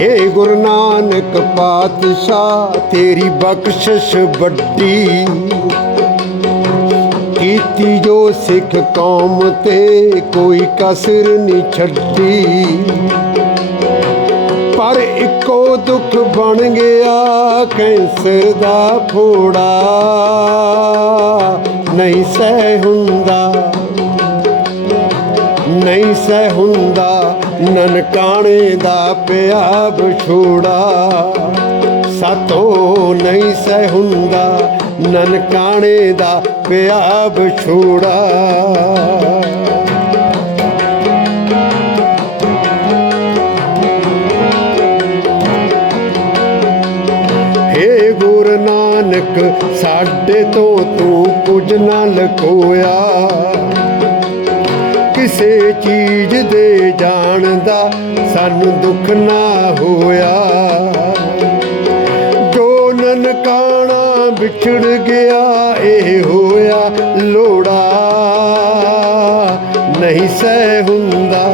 ਏ ਗੁਰੂ ਨਾਨਕ ਪਾਤਸ਼ਾਹ, ਤੇਰੀ ਬਖਸ਼ਿਸ਼ ਵੱਡੀ। ਕੀਤੀ ਜੋ ਸਿੱਖ ਕੌਮ ਤੇ ਕੋਈ ਕਸਰ ਨਹੀਂ ਛੱਡੀ। ਪਰ ਇੱਕੋ ਦੁੱਖ ਬਣ ਗਿਆ, ਕੈਂਸਰ ਦਾ ਫੋੜਾ। ਨਹੀਂ ਸਹਿ ਹੁੰਦਾ ਨਹੀਂ ਸਹਿ ਹੁੰਦਾ, ਨਨਕਾਣੇ ਦਾ ਪਿਆ ਵਿਛੋੜਾ। ਸਾਤੋਂ ਨਹੀਂ ਸਹਿ ਹੁੰਦਾ, ਨਨਕਾਣੇ ਦਾ ਪਿਆ ਵਿਛੋੜਾ। ਹੇ ਗੁਰੂ ਨਾਨਕ, ਸਾਡੇ ਤੋਂ ਤੂੰ ਕੁਝ ਨਾ ਲਕੋਇਆ। ਕਿਸੇ ਚੀਜ਼ ਦੇ ਜਾਣਦਾ ਸਾਨੂੰ ਦੁੱਖ ਨਾ ਹੋਇਆ। ਜੋ ਨਨਕਾਣਾ ਵਿਛੜ ਗਿਆ, ਇਹ ਹੋਇਆ ਲੋੜਾ। ਨਹੀਂ ਸਹਿ ਹੁੰਦਾ,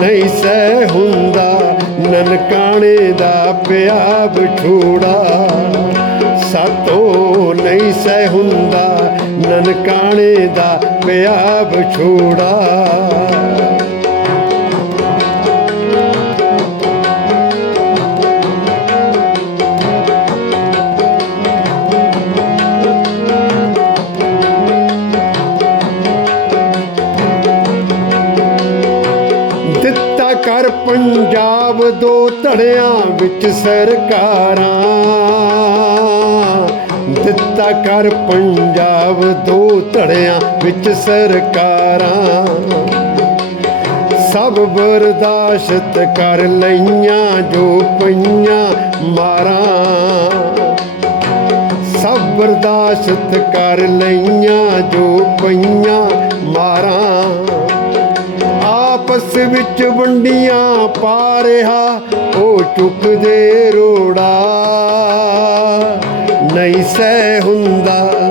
ਨਹੀਂ ਸਹਿ ਹੁੰਦਾ ਨਨਕਾਣੇ ਦਾ ਪਿਆ ਵਿਛੋੜਾ। ਸਾਤੋਂ ਨਹੀਂ ਸਹਿ ਹੁੰਦਾ ਨਨਕਾਣੇ ਦਾ ਪਿਆ ਬਛੋੜਾ ਦਿੱਤਾ ਕਰ ਪੰਜਾਬ ਦੋ ਧੜਿਆਂ ਵਿੱਚ ਸਰਕਾਰਾਂ। ਕਰ ਪੰਜਾਬ ਦੋ ਧੜਿਆਂ ਵਿੱਚ ਸਰਕਾਰਾਂ। ਸਭ ਬਰਦਾਸ਼ਤ ਕਰ ਲਈਆਂ ਜੋ ਪਈਆਂ ਮਾਰਾਂ। ਸਭ ਬਰਦਾਸ਼ਤ ਕਰ ਲਈਆਂ ਜੋ ਪਈਆਂ ਮਾਰਾਂ। ਆਪਸ ਵਿੱਚ ਵੰਡੀਆਂ ਪਾ ਰਿਹਾ, ਉਹ ਚੁੱਕਦੇ ਰੋੜਾ। ਸਹਿ ਹੁੰਦਾ,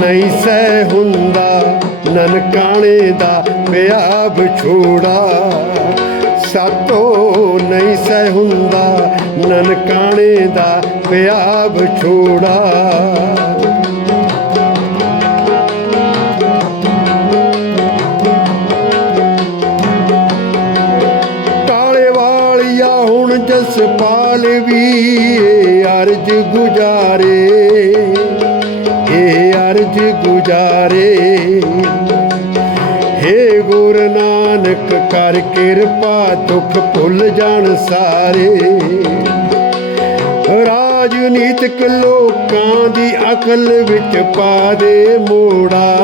ਨਹੀਂ ਸਹਿ ਹੁੰਦਾ ਨਨਕਾਣੇ ਦਾ ਪਿਆ ਵਿਛੋੜਾ ਸਾਤੋਂ ਨਹੀਂ ਸਹਿ ਹੁੰਦਾ ਨਨਕਾਣੇ ਦਾ ਪਿਆ ਵਿਛੋੜਾ ਕਾਲੇ ਵਾਲਿਆ ਹੁਣ ਜਸਪਾਲ ਵੀ ਅਰਜ ਗੁਜਾਰੇ ਇਹ ਅਰਜ ਗੁਜਾਰੇ। ਹੇ ਗੁਰ ਨਾਨਕ, ਕਰ ਕਿਰਪਾ, ਦੁੱਖ ਭੁੱਲ ਜਾਣ ਸਾਰੇ। ਰਾਜਨੀਤਿਕ ਲੋਕਾਂ ਦੀ ਅਕਲ ਵਿੱਚ ਪਾ ਦੇ ਮੋੜਾ।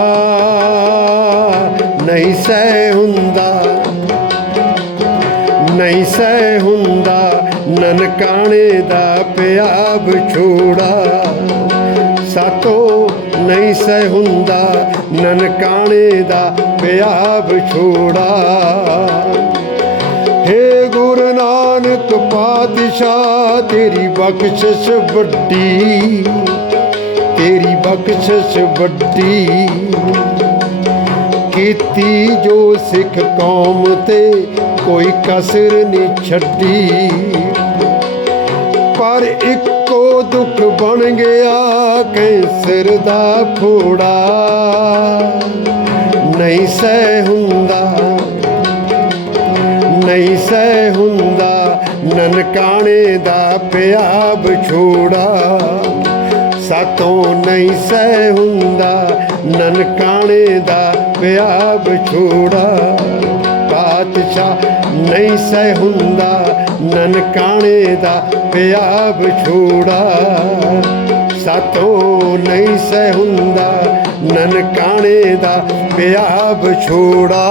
ਨਹੀਂ ਸਹਿ ਹੁੰਦਾ, ਨਹੀਂ ਸਹਿ ਹੁੰਦਾ। ਨਨਕਾਣੇ ਦਾ ਪਿਆ ਵਿਛੋੜਾ ਸਾਤੋਂ ਨਹੀਂ ਸਹਿ ਹੁੰਦਾ ਨਨਕਾਣੇ ਦਾ ਪਿਆ ਵਿਛੋੜਾ ਹੇ ਗੁਰੂ ਨਾਨਕ ਪਾਤਸ਼ਾਹ, ਤੇਰੀ ਬਖਸ਼ਿਸ਼ ਵੱਡੀ। ਤੇਰੀ ਬਖਸ਼ਿਸ਼ ਵੱਡੀ। ਕੀਤੀ ਜੋ ਸਿੱਖ ਕੌਮ ਤੇ ਕੋਈ ਕਸਰ ਨਹੀਂ ਛੱਡੀ। ਪਰ ਇੱਕੋ ਦੁੱਖ ਬਣ ਗਿਆ ਕੈਂਸਰ ਦਾ ਫੋੜਾ ਨਹੀਂ ਸਹਿ ਹੁੰਦਾ, ਨਹੀਂ ਸਹਿ ਹੁੰਦਾ ਨਨਕਾਣੇ ਦਾ ਪਿਆ ਵਿਛੋੜਾ ਸਾਤੋਂ ਨਹੀਂ ਸਹਿ ਹੁੰਦਾ ਨਨਕਾਣੇ ਦਾ ਪਿਆ ਵਿਛੋੜਾ ਪਾਤਸ਼ਾਹ ਨਹੀਂ ਸਹਿ ਹੁੰਦਾ ਨਨਕਾਣੇ ਦਾ ਪਿਆ ਵਿਛੋੜਾ ਸਾਤੋਂ ਨਹੀਂ ਸਹਿ ਹੁੰਦਾ ਨਨਕਾਣੇ ਦਾ ਪਿਆ ਵਿਛੋੜਾ